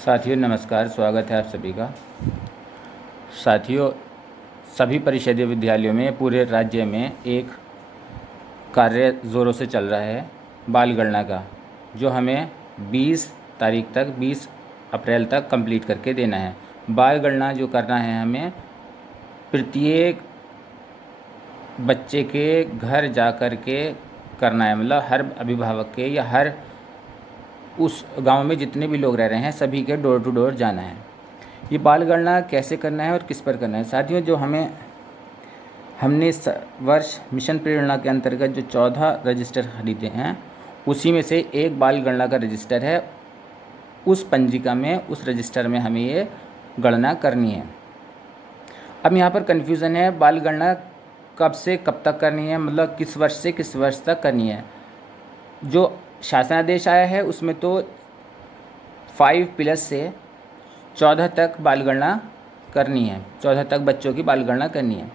साथियों नमस्कार, स्वागत है आप सभी का। साथियों, सभी परिषदीय विद्यालयों में पूरे राज्य में एक कार्य ज़ोरों से चल रहा है बाल गणना का, जो हमें 20 तारीख तक 20 अप्रैल तक कंप्लीट करके देना है। बाल गणना जो करना है, हमें प्रत्येक बच्चे के घर जा कर के करना है। मतलब हर अभिभावक के या हर उस गांव में जितने भी लोग रह रहे हैं सभी के डोर टू डोर जाना है। ये बाल गणना कैसे करना है और किस पर करना है? साथियों, जो हमने इस वर्ष मिशन प्रेरणा के अंतर्गत जो 14 रजिस्टर खरीदे हैं, उसी में से एक बाल गणना का रजिस्टर है। उस पंजिका में, उस रजिस्टर में हमें ये गणना करनी है। अब यहाँ पर कन्फ्यूज़न है, बाल गणना कब से कब तक करनी है, मतलब किस वर्ष से किस वर्ष तक करनी है। जो शासनादेश आया है उसमें तो 5+ से 14 तक बाल गणना करनी है, 14 तक बच्चों की बाल गणना करनी है।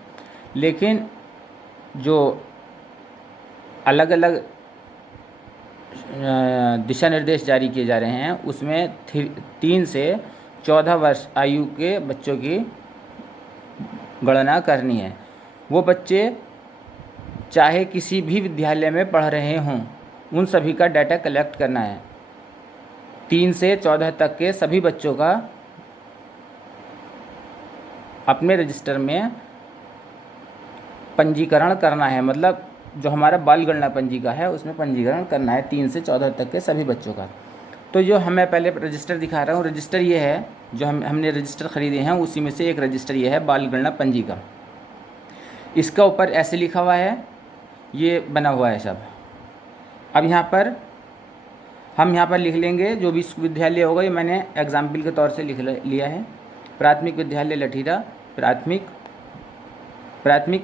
लेकिन जो अलग अलग दिशा निर्देश जारी किए जा रहे हैं उसमें 3 से 14 वर्ष आयु के बच्चों की गणना करनी है। वो बच्चे चाहे किसी भी विद्यालय में पढ़ रहे हों, उन सभी का डाटा कलेक्ट करना है। 3 से 14 तक के सभी बच्चों का अपने रजिस्टर में पंजीकरण करना है। मतलब जो हमारा बाल गणना पंजिका है उसमें पंजीकरण करना है 3 से 14 तक के सभी बच्चों का। तो जो हमें पहले रजिस्टर दिखा रहा हूँ, रजिस्टर ये है जो हमने रजिस्टर ख़रीदे हैं, उसी में से एक रजिस्टर ये है बाल गणना पंजिका। इसका ऊपर ऐसे लिखा हुआ है, ये बना हुआ है सब। अब यहाँ पर हम लिख लेंगे जो भी विद्यालय होगा, ये मैंने एग्जाम्पल के तौर से लिख लिया है। प्राथमिक विद्यालय लठीरा, प्राथमिक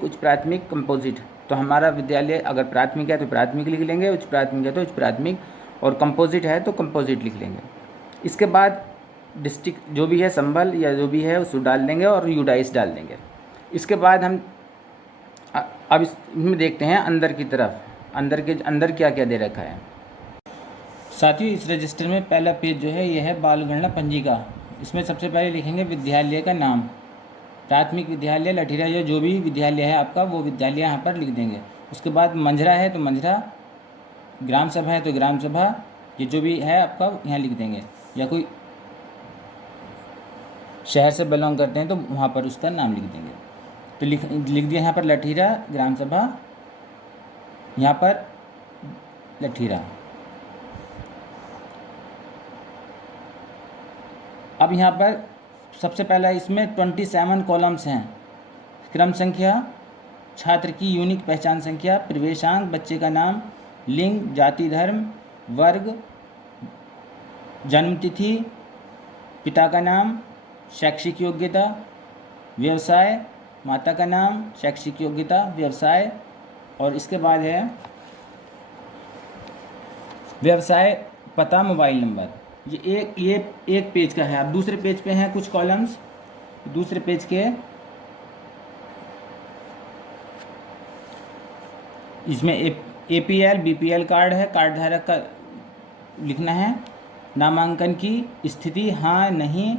उच्च प्राथमिक कंपोजिट। तो हमारा विद्यालय अगर प्राथमिक है तो प्राथमिक लिख लेंगे, उच्च प्राथमिक है तो उच्च प्राथमिक, और कंपोजिट है तो कंपोजिट लिख लेंगे। इसके बाद डिस्ट्रिक्ट जो भी है, संबल या जो भी है उसको डाल देंगे और यूडाइस डाल देंगे। इसके बाद हम अब इसमें देखते हैं अंदर की तरफ, अंदर क्या क्या दे रखा है। साथियों, इस रजिस्टर में पहला पेज जो है यह है बाल गणना पंजिका। इसमें सबसे पहले लिखेंगे विद्यालय का नाम, प्राथमिक विद्यालय लठीरा, या जो भी विद्यालय है आपका वो विद्यालय यहाँ पर लिख देंगे। उसके बाद मंझरा है तो मंझरा, ग्राम सभा है तो ग्राम सभा, ये जो भी है आपका यहाँ लिख देंगे। या कोई शहर से बिलोंग करते हैं तो वहाँ पर उसका नाम लिख देंगे। तो लिख दिया यहाँ पर लठीरा ग्राम सभा, यहाँ पर लठीरा। अब यहाँ पर सबसे पहला इसमें 27 कॉलम्स हैं। क्रम संख्या, छात्र की यूनिक पहचान संख्या, प्रवेशांक, बच्चे का नाम, लिंग, जाति, धर्म, वर्ग, जन्मतिथि, पिता का नाम, शैक्षिक योग्यता, व्यवसाय, माता का नाम, शैक्षिक योग्यता, व्यवसाय। और इसके बाद है व्यवसाय, पता, मोबाइल नंबर। ये एक पेज का है। अब दूसरे पेज पे हैं कुछ कॉलम्स। दूसरे पेज के इसमें APL BPL कार्ड है, कार्ड धारक का लिखना है। नामांकन की स्थिति, हाँ नहीं,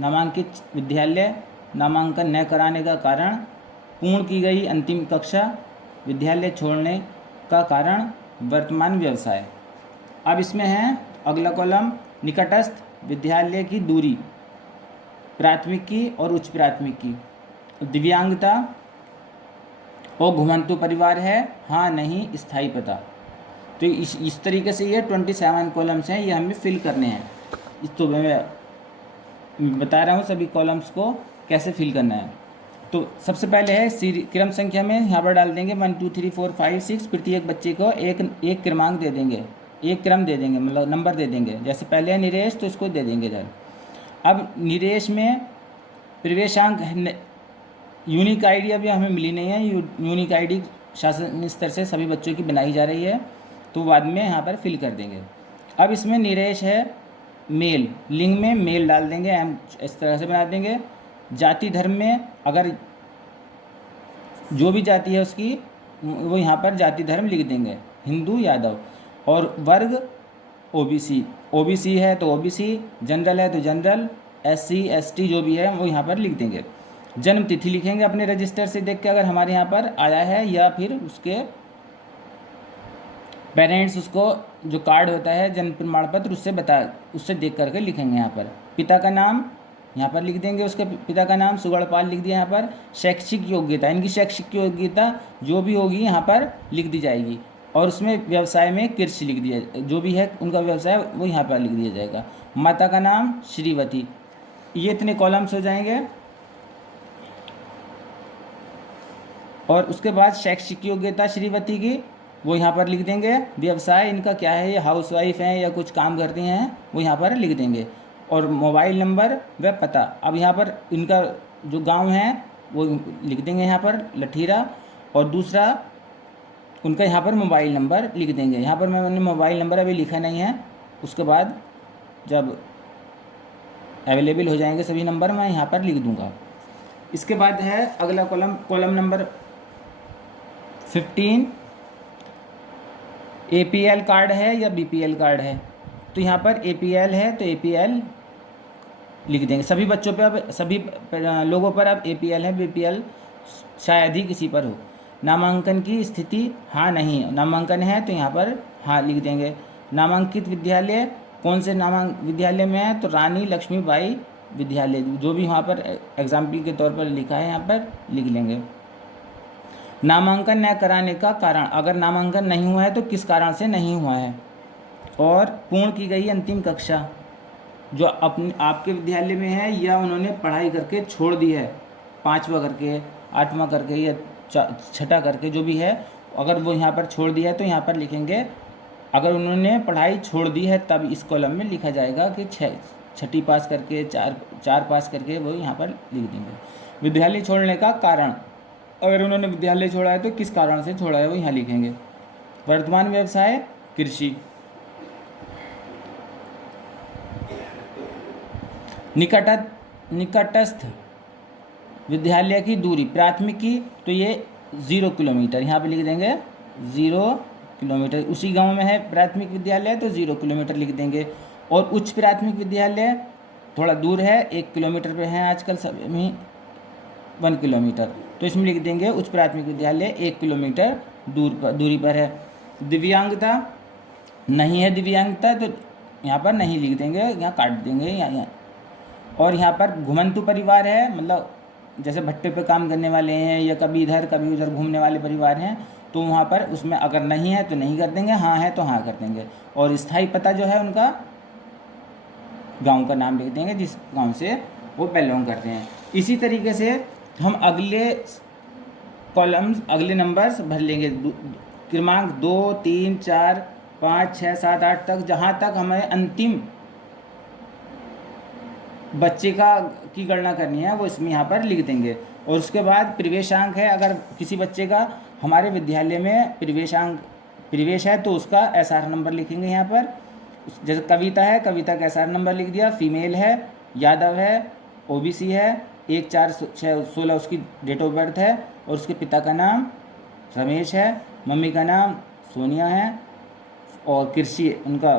नामांकित विद्यालय, नामांकन न कराने का कारण, पूर्ण की गई अंतिम कक्षा, विद्यालय छोड़ने का कारण, वर्तमान व्यवसाय। अब इसमें है अगला कॉलम निकटस्थ विद्यालय की दूरी, प्राथमिक की और उच्च प्राथमिक की, दिव्यांगता और घुमंतु परिवार है, हाँ नहीं, स्थायी पता। तो इस तरीके से ये 27 कॉलम्स हैं, ये हमें फिल करने हैं। तो मैं बता रहा हूँ सभी कॉलम्स को कैसे फिल करना है। तो सबसे पहले है क्रम संख्या में यहाँ पर डाल देंगे 1 2 3 4 5 6। प्रत्येक बच्चे को एक क्रमांक दे देंगे, एक क्रम दे देंगे, मतलब नंबर दे देंगे। जैसे पहले है निरेश तो इसको दे देंगे इधर। अब निरेश में प्रवेशांक, यूनिक आईडी अभी हमें मिली नहीं है। यूनिक आईडी शासन स्तर से सभी बच्चों की बनाई जा रही है, तो बाद में यहाँ पर फिल कर देंगे। अब इसमें निरेश है मेल, लिंग में मेल डाल देंगे, हम इस तरह से बना देंगे। जाति धर्म में अगर जो भी जाति है उसकी वो यहाँ पर जाति धर्म लिख देंगे, हिंदू यादव। और वर्ग OBC, ओबीसी है तो ओबीसी, जनरल है तो जनरल, एससी एसटी जो भी है वो यहाँ पर लिख देंगे। जन्म तिथि लिखेंगे अपने रजिस्टर से देख के अगर हमारे यहाँ पर आया है, या फिर उसके पेरेंट्स उसको जो कार्ड होता है जन्म प्रमाण पत्र उससे देख करके लिखेंगे यहाँ पर। पिता का नाम यहाँ पर लिख देंगे, उसके पिता का नाम सुगढ़पाल लिख दिया यहाँ पर। शैक्षिक योग्यता, इनकी शैक्षिक योग्यता जो भी होगी यहाँ पर लिख दी जाएगी, और उसमें व्यवसाय में कृषि लिख दिया, जो भी है उनका व्यवसाय वो यहाँ पर लिख दिया जाएगा। माता का नाम श्रीवती। ये इतने कॉलम्स हो जाएंगे। और उसके बाद शैक्षिक योग्यता श्रीवती की वो यहाँ पर लिख देंगे। व्यवसाय इनका क्या है, ये हाउसवाइफ हैं या कुछ काम करती हैं, वो यहाँ पर लिख देंगे। और मोबाइल नंबर व पता, अब यहाँ पर इनका जो गांव है वो लिख देंगे यहाँ पर लठीरा, और दूसरा उनका यहाँ पर मोबाइल नंबर लिख देंगे। यहाँ पर मैंने मोबाइल नंबर अभी लिखा नहीं है, उसके बाद जब अवेलेबल हो जाएंगे सभी नंबर मैं यहाँ पर लिख दूँगा। इसके बाद है अगला कॉलम नंबर 15, एपीएल कार्ड है या बीपीएल कार्ड है। तो यहाँ पर एपीएल है तो एपीएल लिख देंगे। सभी बच्चों पे अब सभी लोगों पर अब एपीएल है, बीपीएल शायद ही किसी पर हो। नामांकन की स्थिति हाँ नहीं, नामांकन है तो यहाँ पर हाँ लिख देंगे। नामांकित विद्यालय कौन से विद्यालय में है, तो रानी लक्ष्मीबाई विद्यालय, जो भी वहाँ पर एग्जाम्पल के तौर पर लिखा है यहाँ पर लिख लेंगे। नामांकन न कराने का कारण, अगर नामांकन नहीं हुआ है तो किस कारण से नहीं हुआ है। और पूर्ण की गई अंतिम कक्षा जो आपके विद्यालय में है या उन्होंने पढ़ाई करके छोड़ दी है, 5वां करके 8वां करके या 6ठा करके जो भी है, अगर वो यहाँ पर छोड़ दिया है तो यहाँ पर लिखेंगे। अगर उन्होंने पढ़ाई छोड़ दी है तब इस कॉलम में लिखा जाएगा कि 6ठी पास करके 4 पास करके वो यहाँ पर लिख देंगे। विद्यालय छोड़ने का कारण, अगर उन्होंने विद्यालय छोड़ा है तो किस कारण से छोड़ा है वो यहाँ लिखेंगे। वर्तमान व्यवसाय कृषि। निकटस्थ विद्यालय की दूरी, प्राथमिक की तो ये 0 किलोमीटर यहाँ पे लिख देंगे, 0 किलोमीटर। उसी गांव में है प्राथमिक विद्यालय तो 0 किलोमीटर लिख देंगे। और उच्च प्राथमिक विद्यालय थोड़ा दूर है, 1 किलोमीटर पे है आजकल सभी 1 किलोमीटर, तो इसमें लिख देंगे उच्च प्राथमिक विद्यालय 1 किलोमीटर दूरी पर है। दिव्यांगता नहीं है, दिव्यांगता तो यहाँ पर नहीं लिख देंगे, यहाँ काट देंगे यहाँ। और यहाँ पर घुमंतु परिवार है, मतलब जैसे भट्टे पे काम करने वाले हैं या कभी इधर कभी उधर घूमने वाले परिवार हैं, तो वहाँ पर उसमें अगर नहीं है तो नहीं कर देंगे, हाँ है तो हाँ कर देंगे। और स्थायी पता जो है उनका गांव का नाम लिख देंगे जिस गांव से वो बिलोंग करते हैं। इसी तरीके से हम अगले कॉलम्स अगले नंबर्स भर लेंगे, क्रमांक 2 3 4 5 6 7 8 तक, जहाँ तक हमें अंतिम बच्चे की गणना करनी है वो इसमें यहाँ पर लिख देंगे। और उसके बाद प्रवेशांक है, अगर किसी बच्चे का हमारे विद्यालय में प्रवेश है तो उसका एसआर नंबर लिखेंगे यहाँ पर। जैसे कविता है, कविता का एसआर नंबर लिख दिया। फीमेल है, यादव है, ओबीसी है, 1/4/16 उसकी डेट ऑफ बर्थ है। और उसके पिता का नाम रमेश है, मम्मी का नाम सोनिया है, और कृषि उनका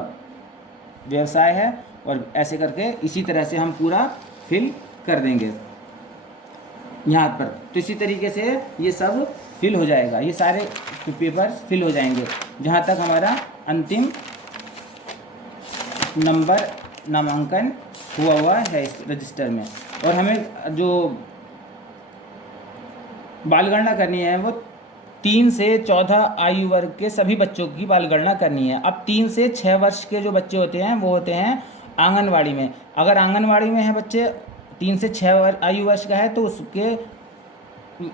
व्यवसाय है। और ऐसे करके इसी तरह से हम पूरा फिल कर देंगे यहाँ पर। तो इसी तरीके से ये सब फिल हो जाएगा, ये सारे पेपर्स फिल हो जाएंगे जहाँ तक हमारा अंतिम नंबर नामांकन हुआ है इस रजिस्टर में। और हमें जो बाल गणना करनी है वो 3 से 14 आयु वर्ग के सभी बच्चों की बाल गणना करनी है। अब 3 से 6 वर्ष के जो बच्चे होते हैं वो होते हैं आंगनवाड़ी में। अगर आंगनवाड़ी में है बच्चे 3 से 6 आयु वर्ष का है तो उसके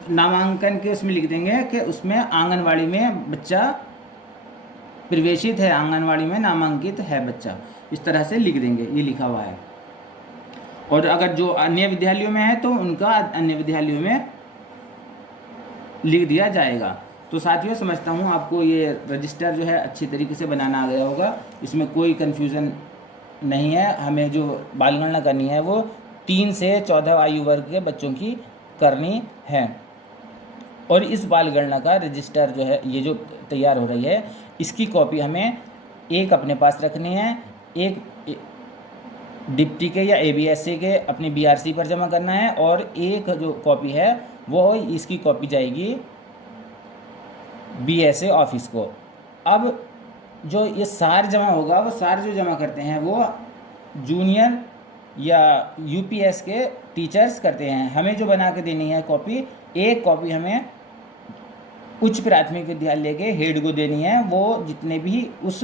नामांकन के उसमें लिख देंगे कि उसमें आंगनवाड़ी में बच्चा प्रवेशित है, आंगनवाड़ी में नामांकित है बच्चा, इस तरह से लिख देंगे, ये लिखा हुआ है। और अगर जो अन्य विद्यालयों में है तो उनका अन्य विद्यालयों में लिख दिया जाएगा। तो साथियों समझता हूँ आपको ये रजिस्टर जो है अच्छी तरीके से बनाना आ गया होगा, इसमें कोई कन्फ्यूज़न नहीं है। हमें जो बाल गणना करनी है वो 3 से 14 आयु वर्ग के बच्चों की करनी है। और इस बाल गणना का रजिस्टर जो है ये जो तैयार हो रही है इसकी कॉपी हमें एक अपने पास रखनी है, एक डिप्टी के या एबीएससी के अपनी बीआरसी पर जमा करना है, और एक जो कॉपी है वो इसकी कॉपी जाएगी बीएसए ऑफिस को। अब जो ये सार जमा होगा, वो सार जो जमा करते हैं वो जूनियर या यूपीएस के टीचर्स करते हैं। हमें जो बना के देनी है कॉपी, एक कॉपी हमें उच्च प्राथमिक विद्यालय के हेड को देनी है। वो जितने भी उस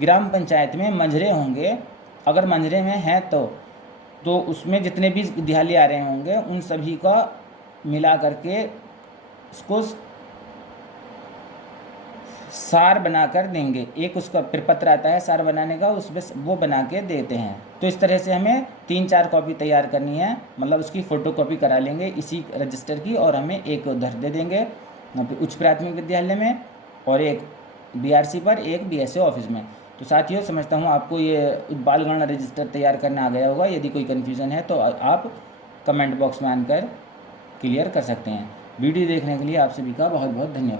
ग्राम पंचायत में मंझरे होंगे, अगर मंझरे में हैं तो उसमें जितने भी विद्यालय आ रहे होंगे उन सभी का मिला करके उसको सार बनाकर देंगे। एक उसका प्रपत्र आता है सार बनाने का, उसमें वो बना के देते हैं। तो इस तरह से हमें 3-4 कॉपी तैयार करनी है, मतलब उसकी फ़ोटो कॉपी करा लेंगे इसी रजिस्टर की, और हमें एक उधर दे देंगे उच्च प्राथमिक विद्यालय में, और एक बीआरसी पर, एक बीएसए ऑफिस में। तो साथियों, समझता हूँ आपको ये बाल गणना रजिस्टर तैयार करना आ गया होगा। यदि कोई कन्फ्यूज़न है तो आप कमेंट बॉक्स में आकर क्लियर कर सकते हैं। वीडियो देखने के लिए आप सभी का बहुत बहुत धन्यवाद।